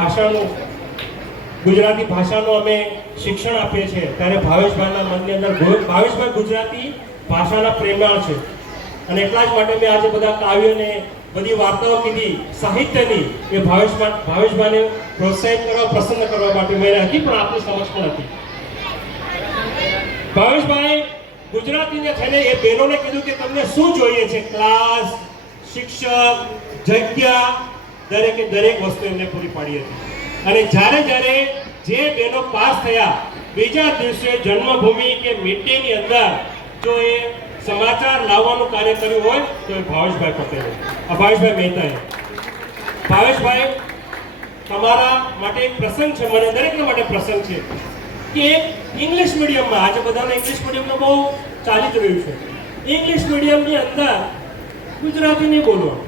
ભાષાનું, ગુજરાતી ભાષાનું અમે શિક્ષણ આપીએ છીએ. ત્યારે ભાવેશભાઈના મનની અંદર ભાવેશભાઈ ગુજરાતી ભાષાના પ્રેમાળ છે. અને એટલા જ માટે મેં આજે બધા કાવ્યોને, બધી વાર્તાઓ કીધી, સાહિત્યની, એ ભાવેશભાઈ ભાવેશભાઈને પ્રોત્સાહિત કરવા, પ્રસન્ન કરવા માટે મેં હતી પણ આપની સમજ પણ હતી. ભાવેશભાઈ ગુજરાતીને થઈને એ બહેનોને કીધું કે તમને શું જોઈએ છે? ક્લાસ, શિક્ષક, જગ્યા દરેકે દરેક વસ્તુ એમને પૂરી પાડી હતી. અને જ્યારે જ્યારે જે બહેનો પાસ થયા, બીજા દિવસે જન્મભૂમિ કે મીટિંગની અંદર જો એ સમાચાર લાવવાનું કાર્ય કર્યું હોય, તો એ ભાવેશભાઈ પટેલ ભાવેશભાઈ મહેતાએ ભાવેશભાઈ, તમારા માટે એક પ્રસંગ છે, મને દરેકના માટે પ્રસંગ છે, કે ઇંગ્લિશ મીડિયમમાં, આજે બધાને ઇંગ્લિશ મીડિયમનો બહુ ચાલી જ રહ્યું છે. ઇંગ્લિશ મીડિયમની અંદર ગુજરાતી નહીં બોલવાનું.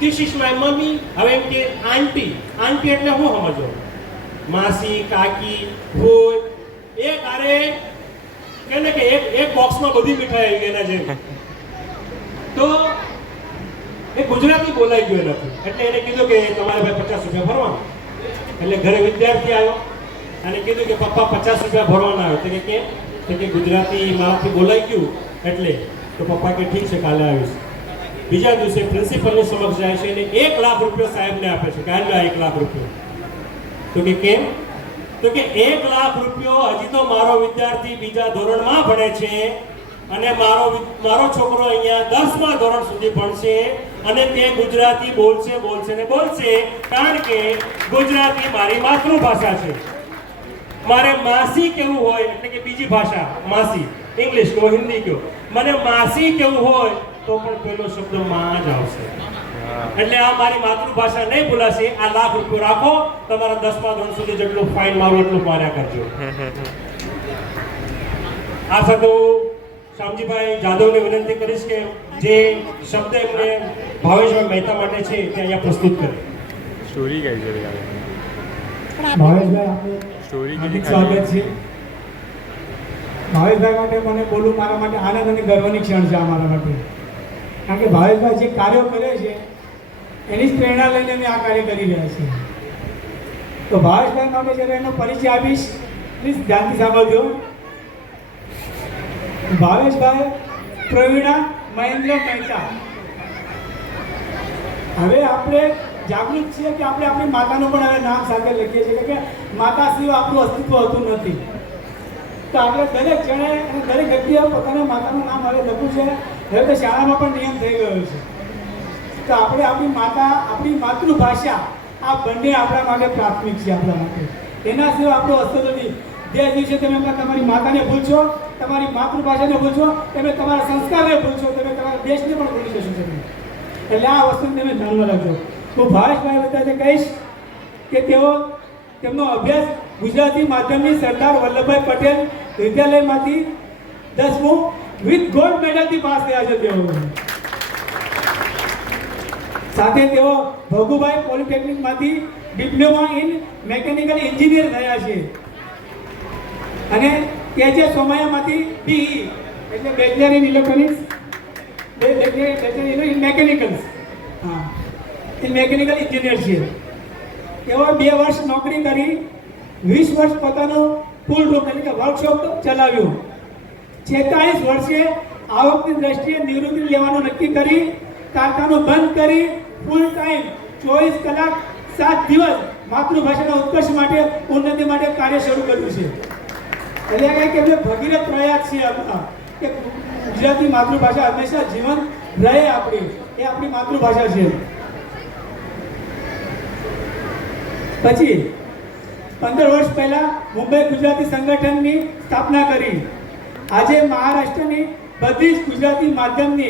ધીસ ઇઝ માય મમ્મી હવે એમ કે આંટી આંટી એટલે હું સમજો માસી, કાકી ભૂલ એ અરે કે ને કે એક એક બોક્સમાં બધી મીઠાઈ આવી એના જેમ. તો એ ગુજરાતી બોલાઈ ગયું નથી એટલે એને કીધું કે, તમારે ભાઈ પચાસ રૂપિયા ભરવાના. એટલે ઘરે વિદ્યાર્થી આવ્યો અને કીધું કે, પપ્પા, પચાસ રૂપિયા ભરવાના આવ્યો. તો કે કે ગુજરાતી મારાથી બોલાઈ ગયું. એટલે તો પપ્પા કે, ઠીક છે, કાલે આવીશ. બીજા દિવસે પ્રિન્સિપલની સમક્ષ જાય છે અને એક લાખ રૂપિયા સાહેબને આપે છે. આ એક લાખ રૂપિયો. તો કે કેમ? તો કે એક લાખ રૂપિયો હજી તો મારો વિદ્યાર્થી બીજા ધોરણમાં ભણે છે અને મારો મારો છોકરો અહીંયા દસમા ધોરણ સુધી ભણશે અને તે ગુજરાતી બોલશે બોલશે ને બોલશે કારણ કે ગુજરાતી મારી માતૃભાષા છે. મારે માસી કેવું હોય, એટલે કે બીજી ભાષા, માસી. ઇંગ્લિશ કહો હિન્દી કહો. મને માસી કેવું હોય તો પણ પેલો શબ્દમાં જ આવશે. એટલે આ મારી માતૃભાષા નહીં ભૂલાશે. આ લાખ રૂપિયો રાખો. તમારા દસમા ધોરણ સુધી જેટલું ફાઇન મારું એટલું માર્યા કરજો. આ સાથે હું શામજીભાઈ જાદવને વિનંતી કરીશ કે જે શબ્દ એમને ભાવેશભાઈ મહેતા માટે છે તે અહીંયા પ્રસ્તુત કરે. સ્ટોરી કઈ છે ભાવેશભાઈ આપનું સ્ટોરી સ્વાગત છે. ભાવેશભાઈ માટે મને બોલવું મારા માટે આનંદ અને ગર્વની ક્ષણ છે આ મારા માટે. કારણ કે ભાવેશભાઈ જે કાર્યો કરે છે, એની જ પ્રેરણા લઈને અમે આ કાર્ય કરી રહ્યા છીએ. તો ભાવેશભાઈ માટે જ્યારે એનો પરિચય આપીશ. પ્લીઝ ધ્યાનથી સાંભળજો. ભાવેશભાઈ પ્રવીણા મહેન્દ્ર મહેતા. હવે આપણે જાગૃત છીએ કે આપણે આપણી માતાનું પણ હવે નામ સાથે લખીએ છીએ કે માતા સિવાય આપણું અસ્તિત્વ હતું નથી. તો આપણે દરેક જણે અને દરેક વ્યક્તિએ પોતાના માતાનું નામ હવે લખ્યું છે. હવે તો શાળામાં પણ નિયમ થઈ ગયો છે. તો આપણે આપણી માતા, આપણી માતૃભાષા આ બંને આપણા માટે પ્રાથમિક છે આપણા માટે. એના સિવાય આપણો અસ્તિત્વ નથી. જે દિવસે તમે તમારી માતાને ભૂલશો, તમારી માતૃભાષાને ભૂલશો, તમે તમારા સંસ્કારને ભૂલશો, તમે તમારા દેશને પણ ભૂલી જશો તમે. એટલે આ વસ્તુને તમે ધ્યાનમાં રાખજો. હું ભાવેશભાઈ બધા કહીશ કે તેઓ તેમનો અભ્યાસ ગુજરાતી માધ્યમની સરદાર વલ્લભભાઈ પટેલ વિદ્યાલયમાંથી દસમું વિથ ગોલ્ડ મેડલથી પાસ થયા છે તેઓ. સાથે તેઓ ભગુભાઈ પોલિટેકનિકમાંથી ડિપ્લોમા ઇન મેકેનિકલ એન્જિનિયર થયા છે. અને કે જે સોમાયામાંથી બીઈ એટલે bachelor in electronics bachelor in mechanicals. હા, એ મેકેનિકલ એન્જિનિયર છે. તેઓ બે વર્ષ નોકરી કરી વીસ વર્ષ પોતાનો ફૂલ રૂમ એટલે કે વર્કશોપ ચલાવ્યો. છેતાલીસ વર્ષે આવકની દ્રષ્ટિએ નિવૃત્તિ લેવાનું નક્કી કરી, કારખાનું બંધ કરી ફૂલ ટાઈમ ચોવીસ કલાક સાત દિવસ માતૃભાષાના ઉત્કર્ષ માટે, ઉન્નતિ માટે કાર્ય શરૂ કર્યું છે. એટલે કંઈક એમને ભગીરથ પ્રયાસ છે આપણા, કે ગુજરાતી માતૃભાષા હંમેશા જીવન રહે આપણી, એ આપણી માતૃભાષા છે. પછી પંદર વર્ષ પહેલા મુંબઈ ગુજરાતી સંગઠનની સ્થાપના કરી. આજે મહારાષ્ટ્રની બધી જ ગુજરાતી માધ્યમની